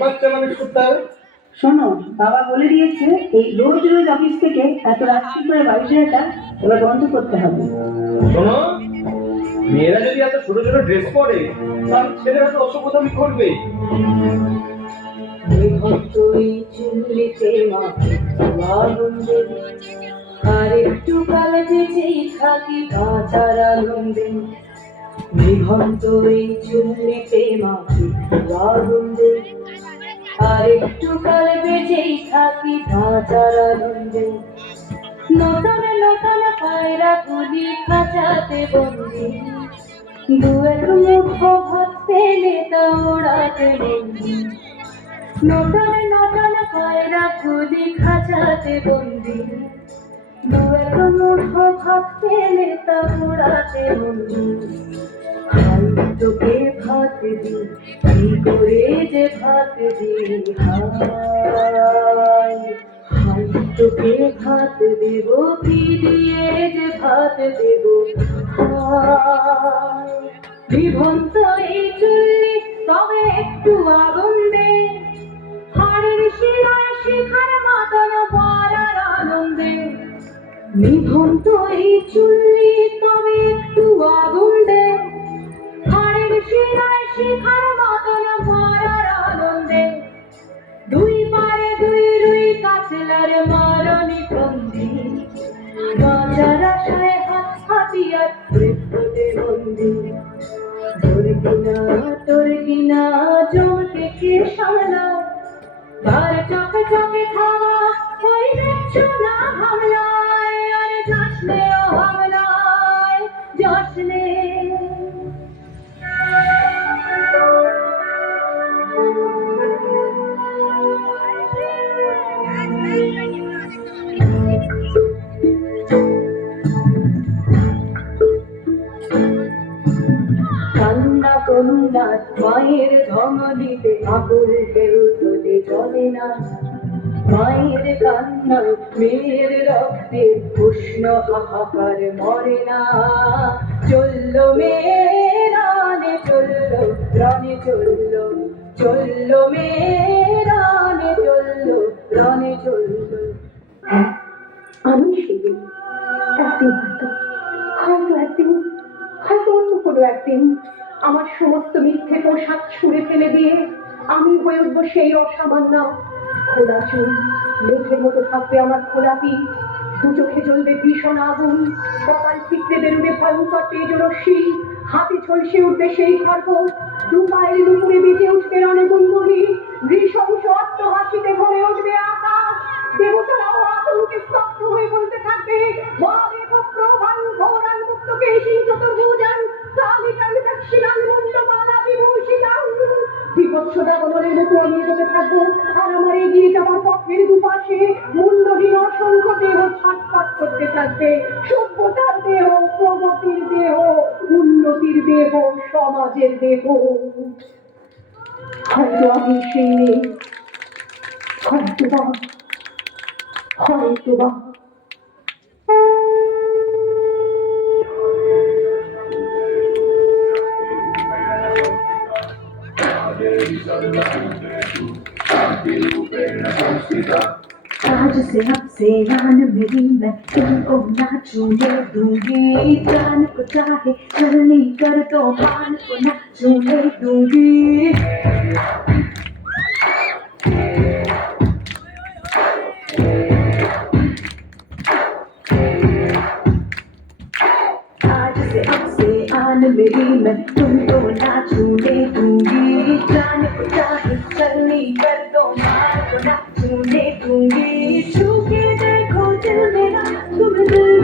বাচ্চা মানুষ করতে হবে। শোনো, বাবা বলে দিয়েছে এই রোজ রোজ অফিস থেকে এত রাত্রি করে বাড়ি ফেরাটা এবার বন্ধ করতে হবে। শোনো, মেয়েরা যদি এত ছোট ছোট ড্রেস পরে তাহলে ছেলেরা তো অসভ্যতামি করবে। আর একটু কালে বেঁচেই থাকি বাঁচার আনন্দে, নিভন্ত এই চুল্লিতে মাখি আনন্দে, আর একটু কালে বেঁচেই থাকি বাঁচার আনন্দে। নতুন নতুন পায়রা গুলি খাঁচাতে বন্দি, দু এক মুঠো ভাত পেলে তা ওড়াতে বন্দি। নতুন নতুন পায়রা গুলি খাঁচাতে বন্দি, দু এক মুঠো ভাত পেলে তা ওড়াতে বন্দি। হাই তোকে ভাত দি, কি করে যে ভাত দি, হাই হাই তোকে ভাত দেব, কি দিয়ে যে ভাত দেব, হাই। বিভন্ত এই চুল্লি তবে একটু আগুন দে, হাড়ের শিরায় শিখার মাতন পাড়ার আনন্দে। নিভন্ত এই চুল্লি তবে একটু আগুন দে, হাড়ের শিরায় শিখার মাতন পাড়ার আনন্দে। দুই পারে দুই রুই কাতলার মারণি বন্দি, বাঁচার আশায় হাত হাতিয়ার মৃত্যুতে বন্দি। তোর কিনা জমকে কে সামলায়, তার চোখে চোখে খাওয়া ওই দেখছো না হামলায়, আর যাসনে ও হামলায় যাসনে। কান্না করুণা মায়ের ধমনীতে আকুল কেউ তোলে চলে না, মায়ের কান্নায় মেয়ের রক্তের উষ্ণ হাহাকার মরে না। চললো মেয়ে রানে চললো, রানে চললো, চললো মেয়ে রানে চললো, রানে চললো। আমি সেদিন একদিন হয়তো অন্য কোনো একদিন আমার সমস্ত মিথ্যে পোশাক ছুঁড়ে ফেলে দিয়ে আমি হয়ে উঠবো সেই অসামান্য। খোলা চুল, মেঘের মতো থাকবে আমার খোলা পিঠ, দু চোখে জ্বলবে ভীষণ আগুন, কপাল ঠিকতে বেরোবে ভয়ঙ্কর তেজরশ্মি, হাতে ঝলসে উঠবে সেই খর্ব, দু পায়ের উপরে বেজে উঠবে রণগুন্দরী, নৃশংস অট্টহাসিতে ভরে উঠবে আকাশ। দেবতারাও আতঙ্কে স্তব্ধ হয়ে বলতে থাকবে, প্রভান ঘোরান মুক্তকে সেই চতুর্ভুজান সালিকান দক্ষিণান মুন্ডমালা বিভূষিতাং। বিপৎসদা বদলের মতো আমি এগোতে থাকবো, আর আমার এগিয়ে যাওয়ার পথের দুপাশে মুন্ডহীন অসংখ্য দেহ ছটফট করতে থাকবে। সভ্যতার দেহ, প্রগতির দেহ, উন্নতির দেহ, সমাজের দেহ। হয়তো আমি সেই নেই, হয়তোবা হয়তোবা। आज से अब से जान मेरी मैं तुमको ना छूने दूंगी, जान को चाहे चलनी कर दो मान को ना छूने दूंगी। आज से अब से आन मेरी मैं तुमको ना छूने दूंगी, जान को चाहे चलनी कर दो मान को ना छूने दूंगी। छू के देखो दिल मेरा, तुम दिल